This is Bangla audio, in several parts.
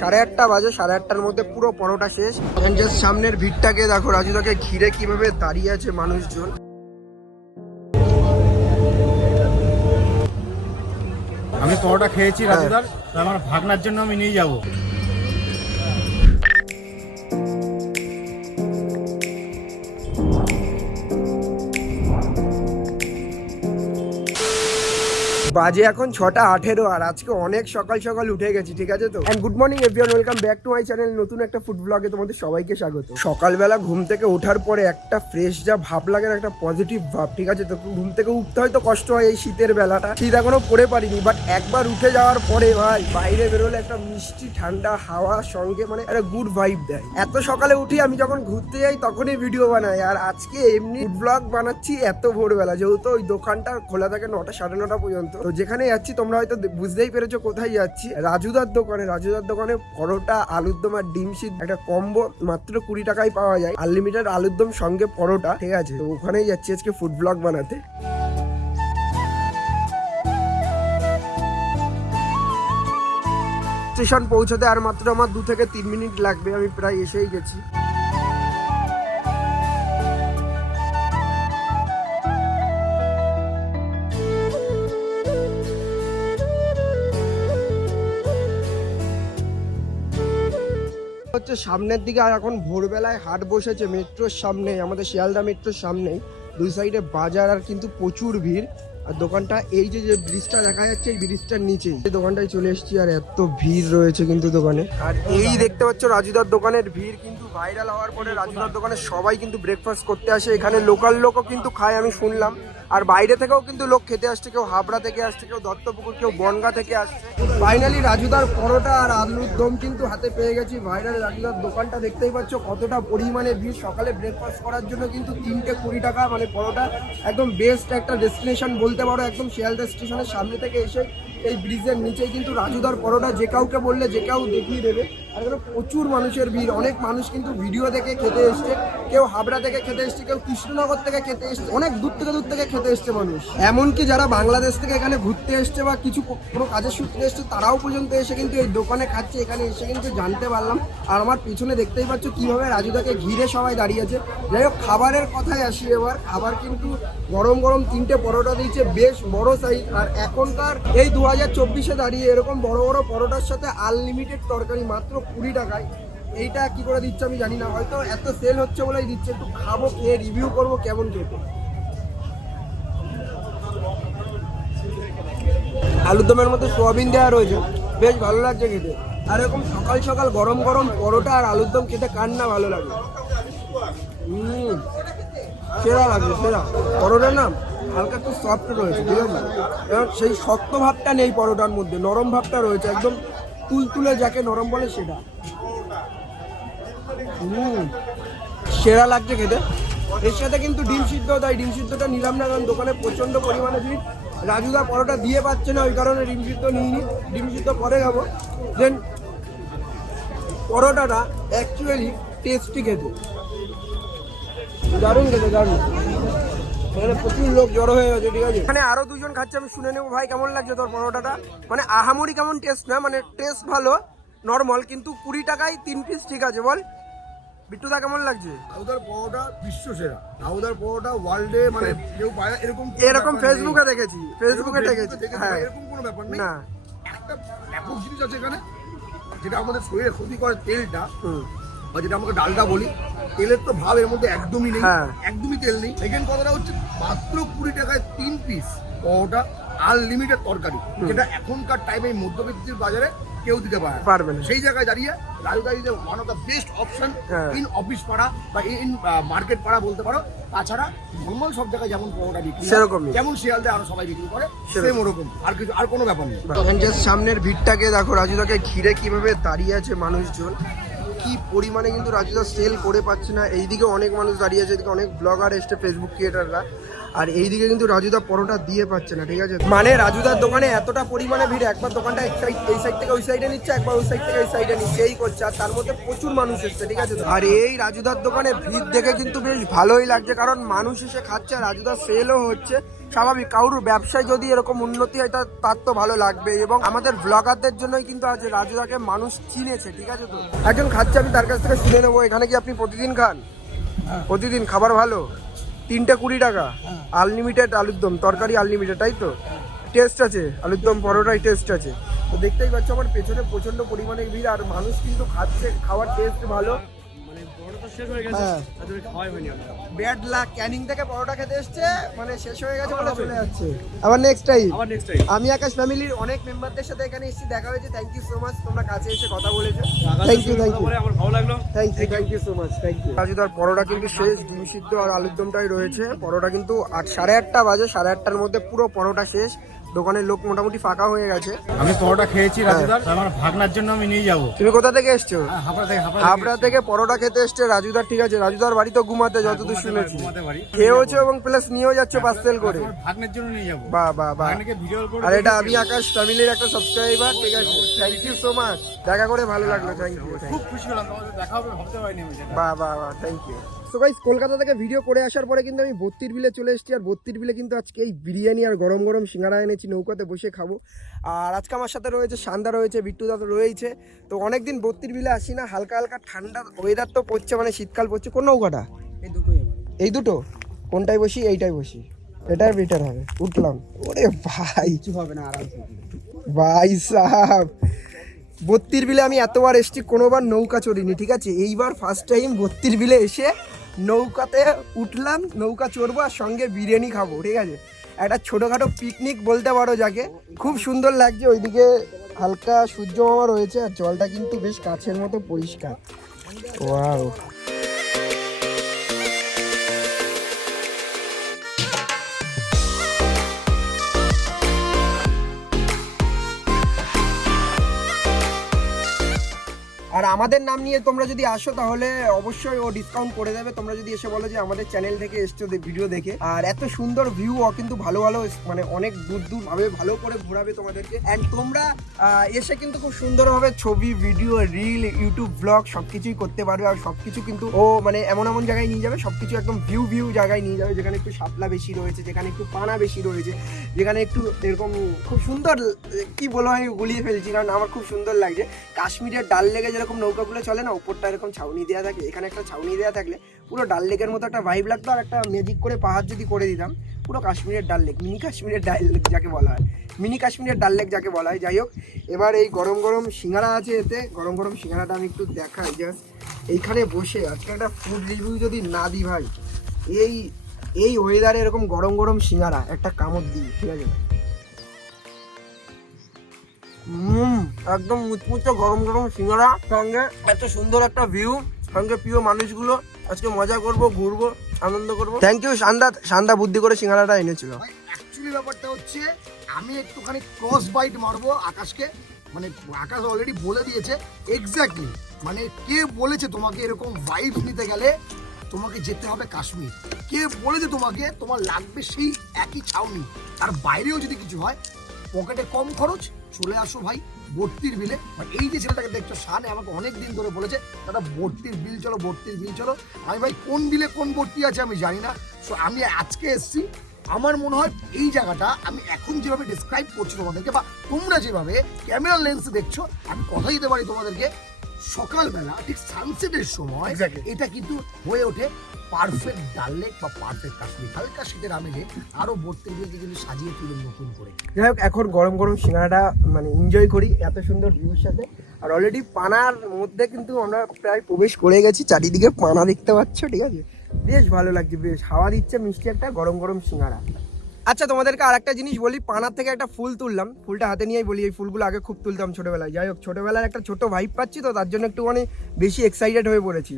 8:30 বাজে, 8:30টার মধ্যে পুরো পরোটা শেষ। জাস্ট সামনের ভিড়টাকে দেখো, রাজুদাকে ঘিরে কিভাবে দাঁড়িয়ে আছে মানুষজন। আমি পরোটা খেয়েছি রাজুদার, আমার ভাগনার জন্য আমি নিয়ে যাব। বাজে এখন 6:18 আর আজকে অনেক সকাল সকাল উঠে গেছি, ঠিক আছে তো। And good morning everyone, welcome back to my channel. নতুন একটা ফুড ব্লগে তোমাদের সবাইকে স্বাগত। সকালবেলা ঘুম থেকে ওঠার পরে একটা ফ্রেশ যা ভাব লাগে, একটা পজিটিভ ভাব, ঠিক আছে তো। ঘুম থেকে উঠতে হয়তো কষ্ট হয় এই শীতের বেলাটা, শীত এখনো পড়ে পারিনি, বাট একবার উঠে যাওয়ার পরে ভাই বাইরে বেরোলে একটা মিষ্টি ঠান্ডা হাওয়ার সঙ্গে মানে একটা গুড ভাইব দেয়। এত সকালে উঠি আমি যখন ঘুরতে যাই তখনই ভিডিও বানাই, আর আজকে এমনি ফুড ব্লগ বানাচ্ছি এত ভোরবেলা, যেহেতু ওই দোকানটা খোলা থাকে 9টা 9:30 পর্যন্ত। তো যেখানে যাচ্ছি তোমরা হয়তো বুঝতেই পেরেছো কোথায় যাচ্ছি, রাজুদার দোকানে। রাজুদার দোকানে পরোটা, আলুর দম আর ডিম সিদ্ধ একটা কম্বো মাত্র 20 টাকায় পাওয়া যায়, আনলিমিটেড আলুর দম সঙ্গে পরোটা, ঠিক আছে। তো ওখানেই যাচ্ছি আজকে ফুড ব্লগ বানাতে। স্টেশন পৌঁছাতে আর মাত্র আমার 2 থেকে 3 মিনিট লাগবে, আমি প্রায় এসেই গেছি। হচ্ছে সামনের দিকে, আর এখন ভোরবেলায় হাট বসেছে মেট্রোর সামনে, আমাদের শিয়ালদা মেট্রোর সামনেই। দুই সাইডে বাজার আর কিন্তু প্রচুর ভিড়। আর দোকানটা এই যে ব্রিজটা দেখা যাচ্ছে, এই ব্রিজটার নিচেই এই দোকানটায় চলে এসেছি, আর এত ভিড় রয়েছে কিন্তু দোকানে। আর এই দেখতে পাচ্ছ রাজুদার দোকানের ভিড় কিন্তু ভাইরাল হওয়ার পরে রাজুদার দোকানে সবাই কিন্তু ব্রেকফাস্ট করতে আসে। এখানে লোকাল লোকও কিন্তু খায় আমি শুনলাম, আর বাইরে থেকেও কিন্তু লোক খেতে আসছে, কেউ হাবড়া থেকে আসছে, কেউ দত্তপুকুর, কেউ বনগা থেকে আসছে। ফাইনালি রাজুদার পরোটা আর আলুর দম কিন্তু হাতে পেয়ে গেছি। ভাইরাল রাজুদার দোকানটা দেখতেই পাচ্ছ কতটা পরিমাণে ভিড়। সকালে ব্রেকফাস্ট করার জন্য কিন্তু 3টে 20 টাকা মানে পরোটা, একদম বেস্ট একটা ডেস্টিনেশন বলতে পারো। একদম শিয়ালদা স্টেশনের সামনে থেকে এসে এই ব্রিজের নিচেই কিন্তু রাজুদার পরোটা, যে কাউকে বললে যে কেউ দেখিয়ে দেবে। আর এখানে প্রচুর মানুষের ভিড়, অনেক মানুষ কিন্তু ভিডিও দেখে খেতে এসছে, কেউ হাবড়া থেকে খেতে এসছে, কেউ কৃষ্ণনগর থেকে খেতে এসছে, অনেক দূর থেকে খেতে এসছে মানুষ। এমনকি যারা বাংলাদেশ থেকে এখানে ঘুরতে এসছে বা কিছু কোনো কাজের সূত্রে এসছে, তারাও পর্যন্ত এসে কিন্তু এই দোকানে খাচ্ছে। এখানে এসে কিন্তু জানতে পারলাম। আর আমার পিছনে দেখতেই পাচ্ছ কিভাবে রাজুদাকে ঘিরে সবাই দাঁড়িয়ে আছে। যাই হোক, খাবারের কথায় আসি এবার। খাবার কিন্তু গরম গরম 3টে পরোটা দিয়েছে, বেশ বড় সাইজ। আর এখনকার এই 2024-এ দাঁড়িয়ে এরকম বড় বড় পরোটার সাথে আনলিমিটেড তরকারি মাত্র 20 টাকায়। এইটা কি করে দিচ্ছে আমি জানি না, হয়তো এত সেল হচ্ছে বলেই দিচ্ছে। একটু খাবো, খেয়ে রিভিউ করবো কেমন খেতে। আলুর দমের মধ্যে সোয়াবিন দেওয়া রয়েছে, বেশ ভালো লাগছে খেতে। আর এরকম সকাল সকাল গরম গরম পরোটা আর আলুর দম খেতে কার না ভালো লাগে। সেরা লাগছে, সেরা। পরোটা না হালকা একটু সফট রয়েছে, ঠিক আছে। এবার সেই শক্ত ভাবটা নেই পরোটার মধ্যে, নরম ভাবটা রয়েছে, একদম তুলতুলে যাকে নরম বলে সেটা। সেরা লাগছে খেতে। এর সাথে কিন্তু ডিম সিদ্ধ দেয়, ডিম সিদ্ধটা নিলাম না কারণ দোকানে প্রচণ্ড পরিমাণে ভিড়। রাজুদা পরোটা দিয়ে পাচ্ছে না, ওই কারণে ডিম সিদ্ধ নিইনি, ডিম সিদ্ধ পরে খাবো। দেন পরোটাটা অ্যাকচুয়ালি টেস্টি খেতে, দারুণ খেতে, দারুণ। এখানে প্রচুর লোক জড়ো হয়ে গেছে, ঠিক আছে। এখানে আরো দুজন খাচ্ছে, আমি শুনে নেবো। ভাই কেমন লাগছে তোর পরোটাটা? মানে আহামরি কেমন টেস্ট না, মানে টেস্ট ভালো, নর্মাল, কিন্তু 20 টাকায় 3 পিস, ঠিক আছে। বল বিট্টুদা কেমন লাগছে? রাউদার পরোটা বিশ্ব সেরা। রাউদার পরোটা ওয়ার্ল্ডে মানে কেউ পায় এরকম ফেসবুকে দেখেছি, হ্যাঁ, এরকম কোনো ব্যাপার নেই। না, একটা ব্যাপক জিনিস আছে এখানে, যেটা আমাদের শরীরে ক্ষতি করে, তেলটা, বা যেটা আমাকে ডালটা বলি, তেলের তো ভাব এর মধ্যে একদমই নেই, একদমই তেল নেই। সেকেন্ড কথাটা হচ্ছে মাত্র 20 টাকায় 3 পিস পরোটা, আনলিমিটেড তরকারি, যেটা এখনকার টাইমে মধ্যবিত্তের বাজারে কেউ দিতে পারবে না। সেই জায়গায় দাঁড়িয়ে রাজুদা is one of the best option in office পাড়া বা ইন মার্কেট পাড়া বলতে পারো। তাছাড়া নর্মাল সব জায়গায় যেমন পরোটা বিক্রি সেরকমই, যেমন শিয়ালদা আরো সবাই বিক্রি করে সেম ওরকম, আর কিছু আর কোনো ব্যাপার নেই। জাস্ট সামনের ভিড়টাকে দেখো, রাজুদাকে ঘিরে কিভাবে দাঁড়িয়ে আছে মানুষজন, কি পরিমাণে কিন্তু রাজুদা সেল করে পাচ্ছে না। এইদিকে অনেক মানুষ দাঁড়িয়ে আছে, এদিকে অনেক ব্লগার এসছে, ফেসবুক ক্রিয়েটাররা। আর এইদিকে কিন্তু রাজুদা পরোটা দিয়ে পাচ্ছে না, ঠিক আছে? মানে রাজুদার দোকানে এতটা পরিমাণে ভিড়, একবার দোকানটা এই সাইড থেকে ওই সাইডে নিচ্ছে, একবার ওই সাইড থেকে এই সাইডে নিচ্ছে, এই করছে। আর তার মধ্যে প্রচুর মানুষ এসছে, ঠিক আছে? আর এই রাজুদার দোকানে ভিড় দেখে কিন্তু বেশ ভালোই লাগছে, কারণ মানুষ এসে খাচ্ছে আর রাজুদার সেলও হচ্ছে। স্বাভাবিক, কারোর ব্যবসায় যদি এরকম উন্নতি হয় তার তো ভালো লাগবে। এবং আমাদের ব্লগারদের জন্যই কিন্তু আজ রাজুদাকে মানুষ চিনেছে, ঠিক আছে? তো একজন খাচ্ছে, আমি তার কাছ থেকে শুনে নেবো। এখানে কি আপনি প্রতিদিন খান? প্রতিদিন খাবার ভালো? 3টে 20 টাকা, আনলিমিটেড আলুর দম, তরকারি আনলিমিটেড, তাই তো? টেস্ট আছে আলুর দম পরোটাই টেস্ট আছে। তো দেখতেই পাচ্ছ আমার পেছনে প্রচন্ড পরিমাণে ভিড়, আর মানুষ কিন্তু খাচ্ছে, খাওয়ার টেস্ট ভালো। ব্যাড লাক, ক্যানিং থেকে পরোটা খেতে এসছে, মানে শেষ হয়ে গেছে বলে চলে যাচ্ছে। আবার নেক্সট টাইম। আমি আকাশ ফ্যামিলির অনেক মেম্বারদের সাথে এখানে এসেছি, দেখা হয়েছে। থ্যাংক ইউ সো মাচ, তোমরা কাছে এসে কথা বলেছো। Thank you thank you so much, thank you. রাজুদার পরোটা কিন্তু শেষ, ডিম সিদ্ধ আর আলুর দমটাই রয়েছে। পরোটা কিন্তু 8:30 বাজে, 8:30টার মধ্যে পুরো পরোটা শেষ। দোকানের লোক মোটামুটি ফাঁকা হয়ে গেছে। আমি পরোটা খেয়েছি রাজুদার, আমার ভাগনার জন্য আমি নিয়ে যাবো। তুমি কোথা থেকে এসছো? হাবড়া থেকে পরোটা খেতে এসছে রাজুদার, ঠিক আছে? রাজুদার বাড়ি তো ঘুমাতে, যতদূর শুনেছি। খেয়েওছো এবং প্লাস নিয়েও যাচ্ছে পার্সেল করে। ভাগনের জন্য নিয়ে যাবো। বাহ বাহ বাহ। আর এটা আমি আকাশ ফ্যামিলির একটা সাবস্ক্রাইবার, ঠিক আছে? থ্যাংক ইউ সো মাচ, দেখা করে ভালো লাগলো। থ্যাংক ইউ, খুব খুশি হলাম, তোমাদের দেখা হবে ভাবতে পারিনি আমি। বাহ বাহ বাহ, থ্যাংক ইউ। তো গাইস, কলকাতা থেকে ভিডিও করে আসার পরে কিন্তু আমি বত্তির বিলে চলে এসেছি। আর বত্তির বিলে কিন্তু আজকে এই বিরিয়ানি আর গরম গরম সিঙ্গারা এনেছি, নৌকাতে বসে খাবো। আর আজকে আমার সাথে রয়েছে সান্দা, রয়েছে বিট্টুদা, তো রয়েছে। তো অনেকদিন বত্তির বিলে আসি না, হালকা হালকা ঠান্ডা ওয়েদার তো পড়ছে, মানে শীতকাল পড়ছে। কোন নৌকাটা? এই দুটো। কোনটাই বসি? এইটাই বসি, এটাই বেটার হবে। উঠলাম। ওরে ভাই, কিছু হবে না, আরামসে ভাই সাহেব। বত্তির বিলে আমি এতবার এসেছি, কোনোবার নৌকা চড়িনি, ঠিক আছে? এইবার ফার্স্ট টাইম বত্তির বিলে এসে নৌকাতে উঠলাম, নৌকা চড়বো আর সঙ্গে বিরিয়ানি খাবো, ঠিক আছে? একটা ছোটোখাটো পিকনিক বলতে পারো যাকে। খুব সুন্দর লাগছে, ওইদিকে হালকা সূর্য মামা রয়েছে আর জলটা কিন্তু বেশ কাছের মতো পরিষ্কার। ওয়াও। আর আমাদের নাম নিয়ে তোমরা যদি আসো তাহলে অবশ্যই ও ডিসকাউন্ট করে দেবে। তোমরা যদি এসে বলো যে আমাদের চ্যানেল থেকে এসছো ভিডিও দেখে। আর এত সুন্দর ভিউ, ও কিন্তু ভালো ভালো মানে অনেক দূর দূর ভাবে ভালো করে ঘোরাবে তোমাদেরকে। অ্যান্ড তোমরা এসে কিন্তু খুব সুন্দরভাবে ছবি, ভিডিও, রিল, ইউটিউব ব্লগ সবকিছুই করতে পারবে। আর সবকিছু কিন্তু ও মানে এমন এমন জায়গায় নিয়ে যাবে, সবকিছু একদম ভিউ জায়গায় নিয়ে যাবে, যেখানে একটু শাপলা বেশি রয়েছে, যেখানে একটু পানা বেশি রয়েছে, যেখানে একটু এরকম খুব সুন্দর, কি বলো আমি গুলিয়ে ফেলছি কারণ আমার খুব সুন্দর লাগছে। কাশ্মীরের ডাল লেগে যেরকম নৌকাগুলো চলে না, উপরটা এরকম ছাউনি দেওয়া থাকে, এখানে একটা ছাউনি দেওয়া থাকলে পুরো ডাল লেকের মতো একটা ভাইব লাগতো। আর একটা ম্যাজিক করে পাহাড় যদি করে দিতাম, পুরো কাশ্মীরের ডাল লেক, মিনি কাশ্মীরের ডাল লেক যাকে বলা হয়, মিনি কাশ্মীরের ডাল লেক যাকে বলা হয়। যাই হোক, এবার এই গরম গরম সিঙ্গারা আছে, এতে গরম গরম সিঙ্গারাটা আমি একটু দেখাই। জাস্ট এইখানে বসে আজকে একটা ফুড রিভিউ যদি না দিই ভাই, এই ওয়েদারে এরকম গরম গরম সিঙ্গারা একটা কামড় দিই, ঠিক আছে? একদম মুচমুচে গরম গরম সিঙ্গারা, সঙ্গে এত সুন্দর একটা ভিউ, সঙ্গে প্রিয় মানুষগুলো। আজকে মজা করব, ঘুরবো, আনন্দ করবো। থ্যাংক ইউ সান্দা বুদ্ধি করে সিঙ্গারাটা এনেছিল। অ্যাকচুয়ালি ব্যাপারটা হচ্ছে আমি একটুখানি ক্রস বাইট মারবো আকাশকে, মানে আকাশ অলরেডি বলে দিয়েছে এক্স্যাক্টলি, মানে কে বলেছে তোমাকে এরকম ভাইব নিতে গেলে তোমাকে যেতে হবে কাশ্মীর? কে বলেছে তোমাকে তোমার লাগবে সেই একই ছাউনি? তার বাইরেও যদি কিছু হয়, পকেটে কম খরচ, চলে আসো ভাই বর্তির বিলে। এই যে ছেলেটাকে দেখছো, শানে আমাকে অনেক দিন ধরে বলেছে দাদা বর্তির বিল চলো, বর্তির বিল চলো। আমি ভাই কোন বিলে কোন বর্তি আছে আমি জানি না। সো আমি আজকে এসেছি, আমার মনে হয় এই জায়গাটা আমি এখন যেভাবে ডিসক্রাইব করছি তোমাদেরকে, বা তোমরা যেভাবে ক্যামেরা লেন্সে দেখছো, আমি কথা দিতে পারি তোমাদেরকে, সকালবেলা ঠিক সানসেটের সময় এটা কিন্তু হয়ে ওঠে পারফেক্ট ডাল লেক বা পারফেক্ট কাশ্মীর। হালকা শীতের আমেজে আরো বর্তির বিলকে কিন্তু সাজিয়ে তুলে নতুন করে। যাই হোক, এখন গরম গরম সিঙ্গারাটা মানে এনজয় করি এত সুন্দর ভিউর সাথে। আর অলরেডি পানার মধ্যে কিন্তু আমরা প্রায় প্রবেশ করে গেছি, চারিদিকে পানা দেখতে পাচ্ছ, ঠিক আছে? বেশ ভালো লাগছে, বেশ হাওয়া দিচ্ছে, মিষ্টি একটা গরম গরম সিঙ্গারা। আচ্ছা, তোমাদেরকে আর একটা জিনিস বলি, পানার থেকে একটা ফুল তুললাম, ফুলটা হাতে নিয়েই বলি, এই ফুলগুলো আগে খুব তুলতাম ছোটোবেলায়। যাই হোক, ছোটোবেলার একটা ছোটো ভাইব পাচ্ছি, তো তার জন্য একটুখানি বেশি এক্সাইটেড হয়ে পড়েছি।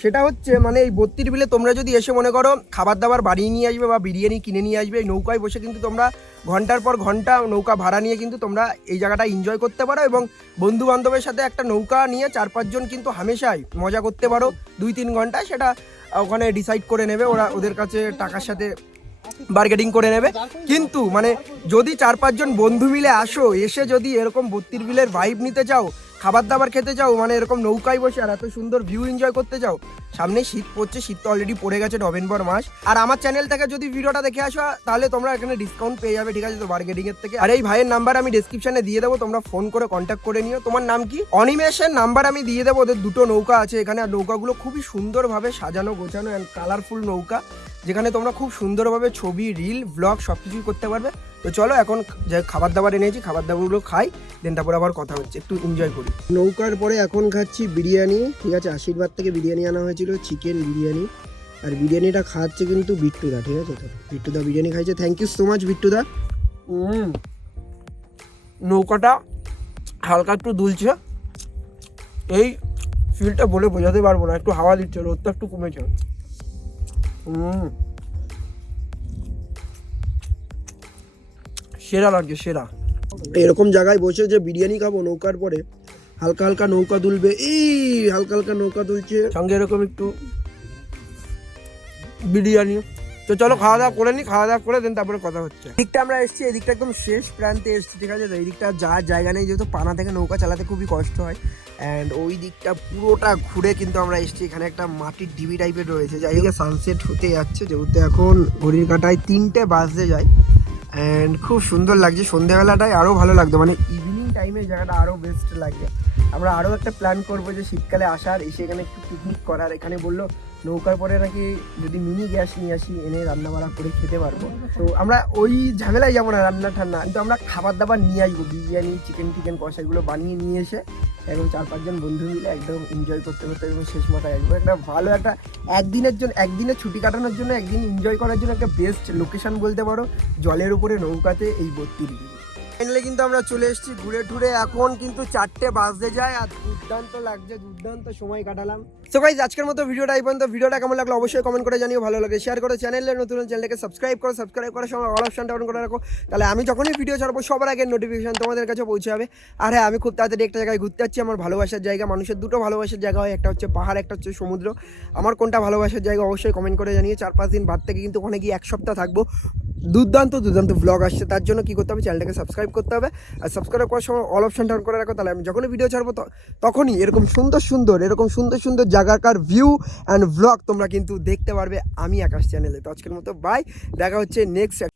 সেটা হচ্ছে মানে এই বত্তির বিলে তোমরা যদি এসে মনে করো খাবার দাবার বাড়িয়ে নিয়ে আসবে বা বিরিয়ানি কিনে নিয়ে আসবে, এই নৌকায় বসে কিন্তু তোমরা ঘন্টার পর ঘন্টা নৌকা ভাড়া নিয়ে কিন্তু তোমরা এই জায়গাটা এনজয় করতে পারো। এবং বন্ধু বান্ধবের সাথে একটা নৌকা নিয়ে 4-5 জন কিন্তু হামেশাই মজা করতে পারো 2-3 ঘন্টা। সেটা ওখানে ডিসাইড করে নেবে ওরা, ওদের কাছে টাকার সাথে বার্গেটিং করে নেবে। কিন্তু মানে যদি 4-5 জন বন্ধু মিলে আসো, এসে যদি এরকম 32 বিলের ভাইব নিতে চাও, খাবার দাবার খেতে চাও, মানে এরকম নৌকায় বসে আর এত সুন্দর ভিউ এনজয় করতে চাও, সামনে শীত পড়ছে, শীত তো অলরেডি পড়ে গেছে নভেম্বর মাস। আর আমার চ্যানেল থেকে যদি ভিডিওটা দেখে আসো তাহলে তোমরা এখানে ডিসকাউন্ট পেয়ে যাবে, ঠিক আছে? তো বার্গেটিং এর থেকে। আর এই ভাইয়ের নাম্বার আমি ডেসক্রিপশনে দিয়ে দেবো, তোমরা ফোন করে কন্ট্যাক্ট করে নিও। তোমার নাম কি? অনিমেষের নাম্বার আমি দিয়ে দেবো। ওদের 2টো নৌকা আছে এখানে, আর নৌকাগুলো খুবই সুন্দরভাবে সাজানো গোছানো অ্যান্ড কালারফুল নৌকা, যেখানে তোমরা খুব সুন্দরভাবে ছবি, রিল, ব্লগ সব কিছুই করতে পারবে। তো চলো এখন যে খাবার দাবার এনেছি, খাবার দাবারগুলো খাই, দেন তারপর আবার কথা হচ্ছে, একটু এনজয় করি। নৌকার পরে এখন খাচ্ছি বিরিয়ানি, ঠিক আছে? আশীর্বাদ থেকে বিরিয়ানি আনা হয়েছিল, চিকেন বিরিয়ানি। আর বিরিয়ানিটা খাচ্ছে কিন্তু বিট্টুদা, ঠিক আছে? তো বিট্টুদা বিরিয়ানি খাইছে, থ্যাংক ইউ সো মাচ বিট্টুদা। নৌকাটা হালকা একটু দুলছে, এই ফিলটা বলে বোঝাতে পারবো না। একটু হাওয়া দিচ্ছে, রোদটা একটু কমেছে। সেরা লাগছে, সেরা। এরকম জায়গায় বসে যে বিরিয়ানি খাবো নৌকার পরে, হালকা হালকা নৌকা দুলবে, এই হালকা হালকা নৌকা দুলছে, সঙ্গে এরকম একটু বিরিয়ানি। তো চলো খাওয়া দাওয়া করে নি, খাওয়া দাওয়া করে দেন তারপরে কথা হচ্ছে। এদিকটা আমরা এসেছি, এদিকটা একদম শেষ প্রান্তে এসেছি, ঠিক আছে? তো এই দিকটা যাওয়ার জায়গা নেই, যেহেতু পানা থেকে নৌকা চালাতে খুবই কষ্ট হয়। অ্যান্ড ওই দিকটা পুরোটা ঘুরে কিন্তু আমরা এসেছি। এখানে একটা মাটির ডিবি টাইপের রয়েছে, যাই হোক সানসেট হতে যাচ্ছে, যেহেতু এখন ঘড়ির কাঁটায় 3টে বাজতে যায়। অ্যান্ড খুব সুন্দর লাগছে, সন্ধ্যেবেলাটায় আরও ভালো লাগতো, মানে ইভিনিং টাইমে জায়গাটা আরও বেস্ট লাগে। আমরা আরও একটা প্ল্যান করবো যে শীতকালে আসার, এসে এখানে একটু পিকনিক করার। এখানে বললো নৌকার পরে নাকি যদি মিনি গ্যাস নিয়ে আসি, এনে রান্না বান্না করে খেতে পারবো। তো আমরা ওই ঝামেলায় যাবো না রান্না ঠান্না, কিন্তু আমরা খাবার দাবার নিয়ে আসবো, বিরিয়ানি, চিকেন কষা এগুলো বানিয়ে নিয়ে এসে এবং 4-5 জন বন্ধু মিলে একদম এনজয় করতে করতে এবং শেষ মাথায় আসবো। একটা ভালো একটা একদিনের ছুটি কাটানোর জন্য, একদিন এনজয় করার জন্য একটা বেস্ট লোকেশন বলতে পারো, জলের উপরে নৌকাতে এই 32 বিল। ফাইনালি কিন্তু আমরা চলে এসেছি ঘুরে টুরে, এখন কিন্তু 4টে বাজতে যায় আর দুর্দান্ত লাগছে, দুর্দান্ত সময় কাটালাম। সো গাইস আজকের মতো ভিডিওটা এই পর্যন্ত। ভিডিওটা কেমন লাগলো অবশ্যই কমেন্ট করে জানিও, ভালো লাগে শেয়ার করো, চ্যানেলের নতুন চ্যানেলটাকে সাবস্ক্রাইব করার সময় অল অপশনটা অন করে রাখো, তাহলে আমি যখনই ভিডিও ছাড়বো সবার আগে নোটিফিকেশন তোমাদের কাছে পৌঁছে যাবে। আর হ্যাঁ, আমি খুব তাড়াতাড়ি একটা জায়গায় ঘুরতে যাচ্ছি, আমার ভালোবাসার জায়গা। মানুষের 2টো ভালোবাসার জায়গা হয়, একটা হচ্ছে পাহাড়, একটা হচ্ছে সমুদ্র। আমার কোনটা ভালোবাসার জায়গা অবশ্যই কমেন্ট করে জানিয়ে। 4-5 দিন বাদ থেকে কিন্তু ওখানে গিয়ে 1 সপ্তাহ থাকবো। দুর্দান্ত ব্লগ আসছে, তার জন্য কি করতে হবে, চ্যানেলটাকে সাবস্ক্রাইব করতে হবে। আর সাবস্ক্রাইব করার সময় অল অপশনটা অন করে রাখো, তাহলে আমি যখনই ভিডিও ছাড়বো তখনই এরকম সুন্দর জায়গাকার ভিউ অ্যান্ড ব্লগ তোমরা কিন্তু দেখতে পারবে আমি আকাশ চ্যানেলে। তো আজকের মতো বাই, দেখা হচ্ছে নেক্সট।